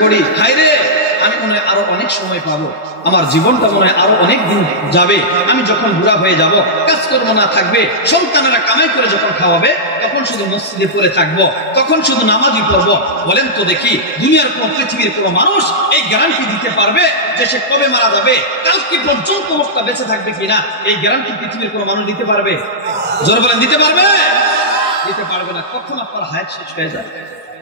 করি, হায়রে আমি মনে হয় আরো অনেক সময় পাবো, আমার জীবনটা মনে হয় আরো অনেক দিন যাবে, আমি যখন বুড়া হয়ে যাব, কাজকর্ম না থাকবে, সন্তানেরা কামাই করে যখন খাওয়াবে, তখন শুধু মসজিদে পড়ে থাকবো, তখন শুধু নামাজই পড়বো। বলেন তো দেখি, দুনিয়ার কোন পৃথিবীর কোন মানুষ এই গ্যারান্টি দিতে পারবে যে সে কবে মারা যাবে, কালকে পর্যন্ত লোকটা বেঁচে থাকবে কিনা? এই গ্যারান্টি পৃথিবীর কোন মানুষ দিতে পারবে? জোরে বলেন, দিতে পারবে? দিতে পারবে না। কখন আপনার হায়াত শেষ হয়ে যায়,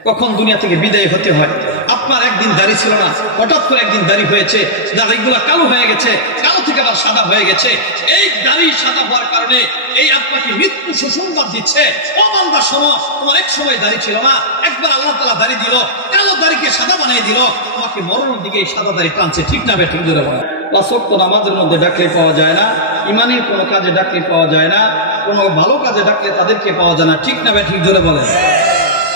কখন দুনিয়া থেকে বিদায় হতে হয়। আপনার একদিন দাড়ি ছিল না, হঠাৎ করে একদিন দাড়ি হয়েছে, দাড়িগুলো কালো হয়ে গেছে, কালো থেকে আবার সাদা হয়ে গেছে। এই দাড়ি সাদা হওয়ার কারণে এই আপনাকে মৃত্যু সুসংবাদ দিচ্ছে, ও বান্দা শোনো, তোমার এক সময় দাড়ি ছিল না, একবার আল্লাহ তাআলা দাড়ি দিল, কালো দাড়িকে সাদা বানিয়ে দিল, তোমাকে মরণের দিকে এই সাদা দাড়ি টানছে। ঠিক না বে ঠিক? জোরে বলো। পাঁচ ওয়াক্ত নামাজের মধ্যে ডাকলে পাওয়া যায় না, ইমানের কোনো কাজে ডাকলে পাওয়া যায় না, কোনো ভালো কাজে ডাকলে তাদেরকে পাওয়া যায় না। ঠিক না বে ঠিক? জোরে বলেন।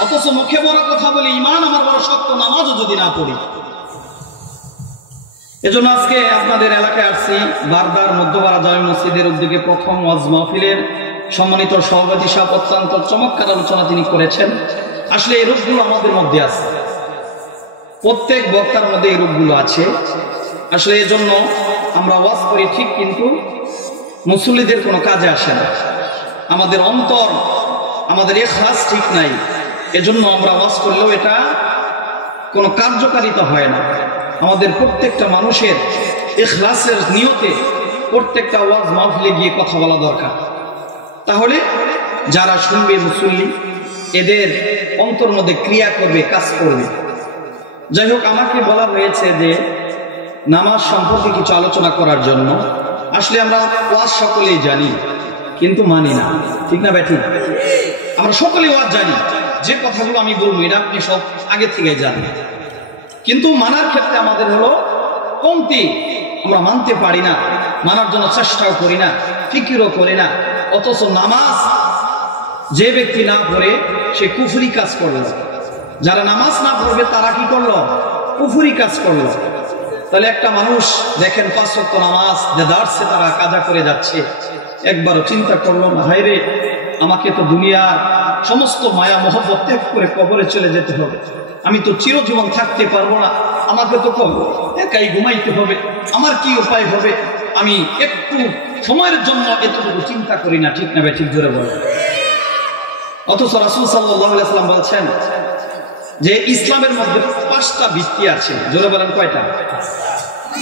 অথচ মুখে বড় কথা বলি, ইমান আমার বড় শক্ত, নামাজও যদি না পড়ি। এজন্য আজকে আপনাদের এলাকায় আসছি, বারবার মধ্যপাড়া জামে মসজিদের উদ্যোগে প্রথম ওয়াজ মাহফিলের সম্মানিত সভাপতি সাহেব অত্যন্ত চমৎকার আলোচনা তিনি করেছেন। আসলে এই রূপগুলো আমাদের মধ্যে আছে, প্রত্যেক বক্তার মধ্যে এই রূপগুলো আছে। আসলে এজন্য আমরা ওয়াজ করি ঠিক, কিন্তু মুসল্লিদের কোনো কাজে আসে না, আমাদের অন্তর, আমাদের ইখলাস ঠিক নাই, এজন্য আমরা ওয়াজ করলেও এটা কোনো কার্যকারিতা হয় না। আমাদের প্রত্যেকটা মানুষের ইখলাসের নিয়তে প্রত্যেকটা ওয়াজ মাহফিলে গিয়ে কথা বলা দরকার, তাহলে যারা শুনবে মুসল্লি, এদের অন্তর মধ্যে ক্রিয়া করবে, কাজ করবে। যাই হোক, আমাকে বলা হয়েছে যে নামাজ সম্পর্কে কিছু আলোচনা করার জন্য। আসলে আমরা ওয়াজ সকলেই জানি, কিন্তু মানি না। ঠিক না ভাই? ঠিক। আমরা সকলেই ওয়াজ জানি, যে কথাগুলো আমি বলবো এটা আপনি সব আগে থেকে জানেন, কিন্তু মানার ক্ষেত্রে আমাদের হলো কমতি। আমরা মানতে পারি না, মানার জন্য চেষ্টাও করি না, ফিকিরও করি না। অথচ নামাজ যে ব্যক্তি না পড়ে সে কুফরি কাজ করলো, যারা নামাজ না পড়বে তারা কি করলো? কুফরি কাজ করলো। তাহলে একটা মানুষ দেখেন 5 ওয়াক্ত নামাজ যে দাঁড়ছে, তারা কাজা করে যাচ্ছে, একবারও চিন্তা করলো না, হায়রে আমাকে তো দুনিয়ার সমস্ত মায়া মহব্বত ত্যাগ করে কবরে চলে যেতে হবে, আমি তো চিরজীবন থাকতে পারবো না, আমাকে তো একাই ঘুমাইতে হবে, আমার কি উপায় হবে? আমি একটু সময়ের জন্য এতটুকু চিন্তা করি না। ঠিক না ভাই? ঠিক। জোরে বলেন। অথচ রাসূল সাল্লাল্লাহু আলাইহি ওয়াসাল্লাম বলছেন যে ইসলামের মধ্যে 5টা ভিত্তি আছে। জোরে বলেন, কয়টা?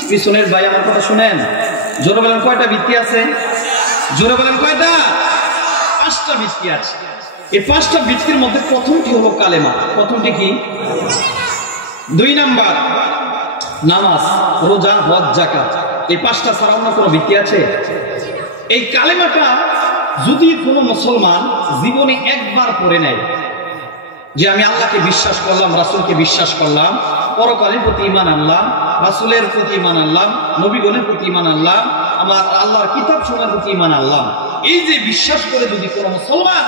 পিছনের ভাই আমার কথা শুনেন, জোরে বলেন, কয়টা ভিত্তি আছে? জোরে বলেন, কয়টা? 5টা ভিত্তি আছে। এই 5টা ভিত্তির মধ্যে প্রথমটি হলো কালেমা। প্রথমটি কি? 2 নাম্বার নামাজ, রোজা, হজ, যাকাত। এই 5টা ছাড়া অন্য কোনো ভিত্তি আছে? এই কালেমাটা যদি কোনো মুসলমান জীবনে একবার পড়ে নেয়, যে আমি আল্লাহকে বিশ্বাস করলাম, রাসূলকে বিশ্বাস করলাম, পরকালের প্রতি ঈমান আনলাম, রাসূলের প্রতি ঈমান আনলাম, নবীগণের প্রতি ঈমান আনলাম, আমার আল্লাহর কিতাব সমূহের প্রতি ঈমান আনলাম, এই যে বিশ্বাস করে যদি কোনো মুসলমান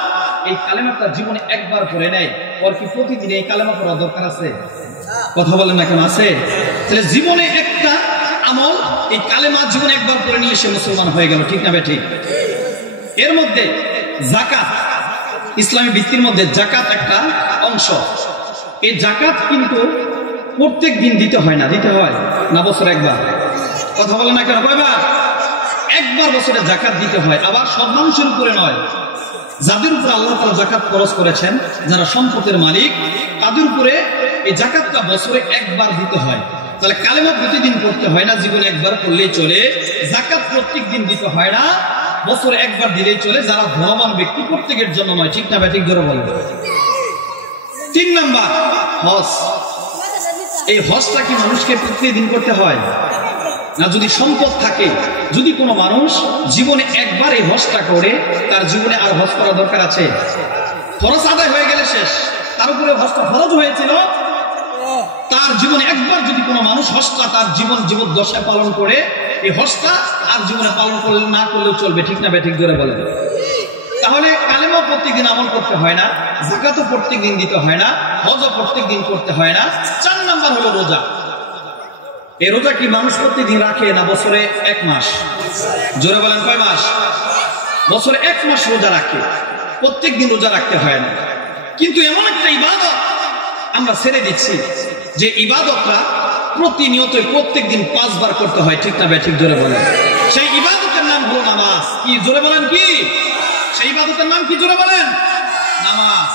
এই কালেমাটা জীবনে একবার পড়ে নেয়, ওর কি প্রতিদিন এই কালেমা পড়া দরকার আছে? কথা বলেন না কেন? আছে। তাহলে জীবনে একটা আমল, এই কালেমা জীবনে একবার পড়ে নিলে সে মুসলমান হয়ে গেল। ঠিক না ভাই? ঠিক। এর মধ্যে যাকাত, ইসলামী ভিত্তির মধ্যে যাকাত একটা অংশ। এই যাকাত কিন্তু প্রত্যেক দিন দিতে হয় না, দিতে হয় না বছরে একবার। কথা বলেন না কেন? কয়বার? একবার বছরে যাকাত দিতে হয়। আবার সব মানুষের উপরে নয়, যাদের উপরে আল্লাহ তাআলা যাকাত খরচ করেছেন, যারা সম্পদের মালিক, তাদের উপরে এই যাকাতটা বছরে একবার দিতে হয়। তাহলে কালেমা প্রতিদিন পড়তে হয় না, জীবনে একবার পড়লেই চলে। যাকাত প্রত্যেক দিন দিতে হয় না, বছরে একবার দিলেই চলে। যারা ধনবান ব্যক্তি, প্রত্যেকের জন্য নয়। ঠিক না ভাই? ঠিক। ধরে বলবে। 3 নাম্বার হজ। এই হজটা কি মানুষকে প্রতিদিন করতে হয় না? যদি সম্পদ থাকে, যদি কোনো মানুষ জীবনে একবার এই হজটা করে, তার জীবনে আর হজ করা দরকার আছে? ফরজ আদায় হয়ে গেলে শেষ। তার উপরে হজটা ফরজ হয়েছিল, তার জীবনে একবার যদি কোনো মানুষ হজটা তার জীবদ্দশায় পালন করে, এই হজটা আর জীবনে পালন করলে না করলেও চলবে। ঠিক না ভাই? ঠিক। ধরে বলেন। তাহলে কালেমা প্রত্যেকদিন আমল করতে হয় না, যাকাতও প্রত্যেকদিন দিতে হয় না, হজও প্রত্যেকদিন করতে হয় না। 4 নাম্বার হলো রোজা। এই রোজা কি মানুষ প্রত্যেকদিন রাখে না বছরে 1 মাস? জোরে বলেন, কয় মাস? বছরে 1 মাস রোজা রাখে, প্রত্যেকদিন রোজা রাখতে হয় না। কিন্তু এমন একটা ইবাদত আমরা ছেড়ে দিচ্ছি, যে ইবাদতটা প্রতিনিয়তই প্রত্যেকদিন 5 বার করতে হয়, ঠিক না ঠিক জোরে বলেন? সেই ইবাদতের নাম হলো নামাজ। কি জোরে বলেন? কি সেই ইবাদতের নাম? কি জোরে বলেন? নামাজ।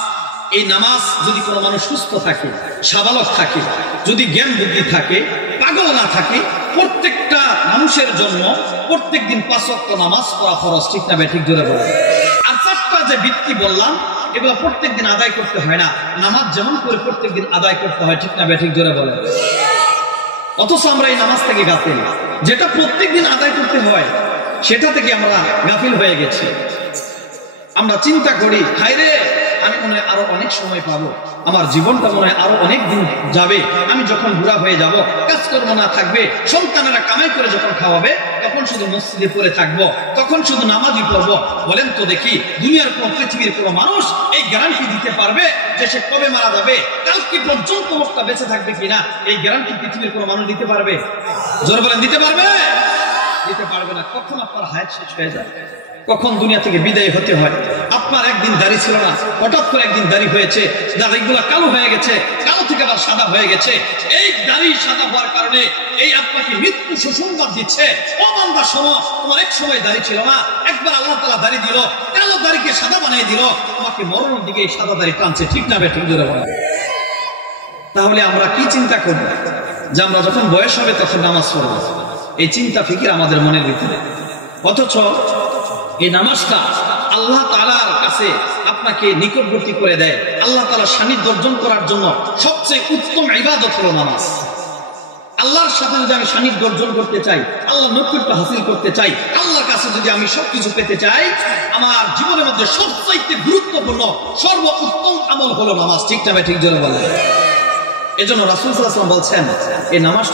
এই নামাজ যদি কোনো মানুষ সুস্থ থাকে, সাবালক থাকে, যদি জ্ঞান বুদ্ধি থাকে, পাগল না থাকে, প্রত্যেকটা মানুষের জন্য প্রত্যেকদিন 5 ওয়াক্ত নামাজ পড়া ফরজ, ঠিক না ঠিক জোরে বলেন? আর 4টা যে বৃত্তি বললাম এগুলো প্রত্যেকদিন আদায় করতে হয় না, নামাজ যেমন করে প্রত্যেকদিন আদায় করতে হয়, ঠিক না ঠিক জোরে বলেন? অথচ আমরা এই নামাজ থেকে গাফিল, যেটা প্রত্যেকদিন আদায় করতে হয় সেটা থেকে আমরা গাফিল হয়ে গেছি। আমরা চিন্তা করি, হায়রে আমি মনে হয় আরো অনেক সময় পাবো, আমার জীবনটা মনে হয় আরো অনেক দিন যাবে, আমি যখন বুড়া হয়ে যাব, কাজকর্ম না থাকবে, সন্তানেরা কামাই করে যখন খাওয়াবে, তখন শুধু মসজিদে পড়ে থাকবো, তখন শুধু নামাজই পড়বো। বলেন তো দেখি, দুনিয়ার কোন পৃথিবীর কোন মানুষ এই গ্যারান্টি দিতে পারবে যে সে কবে মারা যাবে, কালকে পর্যন্ত লোকটা বেঁচে থাকবে কিনা? এই গ্যারান্টি পৃথিবীর কোন মানুষ দিতে পারবে? জোরে বলেন, দিতে পারবে? দিতে পারবে না। কখন আপনার হায়াত শেষ হয়ে যায়, কখন দুনিয়া থেকে বিদায় হতে হয়। আপনার একদিন দাড়ি ছিল না, হঠাৎ করে একদিন দাড়ি হয়েছে, দাড়িগুলো কালো হয়ে গেছে, কালো থেকে আবার সাদা হয়ে গেছে। এই দাড়ি সাদা হওয়ার কারণে এই আপনাকে মৃত্যু সুসংবাদ দিচ্ছে, ও বান্দা শোনো, তোমার এক সময় দাড়ি ছিল না, একবার আল্লাহ তাআলা দাড়ি দিল, কালো দাড়িকে সাদা বানিয়ে দিল, তোমাকে মরণের দিকে এই সাদা দাড়ি টানছে, ঠিক না ঠিক জোরে বলেন? তাহলে আমরা কি চিন্তা করব যে আমরা যখন বয়স হবে তখন নামাজ পড়ব? এই চিন্তা ফিকির আমাদের মনের ভিতরে। অথচ এই নামাজটা আল্লাহ তাআলার কাছে আপনাকে নিকটবর্তী করে দেয়। আল্লাহ তাআলার সান্নিধ্য অর্জন করার জন্য সবচেয়ে উত্তম ইবাদত হলো নামাজ। আল্লাহর সাথে যদি আমি সান্নিধ্য অর্জন করতে চাই, আল্লাহর নৈকট্য হাসিল করতে চাই, আল্লাহর কাছে যদি আমি সবকিছু পেতে চাই, আমার জীবনের মধ্যে সবচাইতে গুরুত্বপূর্ণ সর্বোত্তম আমল হলো নামাজ, ঠিক না ঠিক জোরে বলেন? এজন্য রাসূল সাল্লাল্লাহু আলাইহি ওয়াসাল্লাম বলছেন, এই নামাজ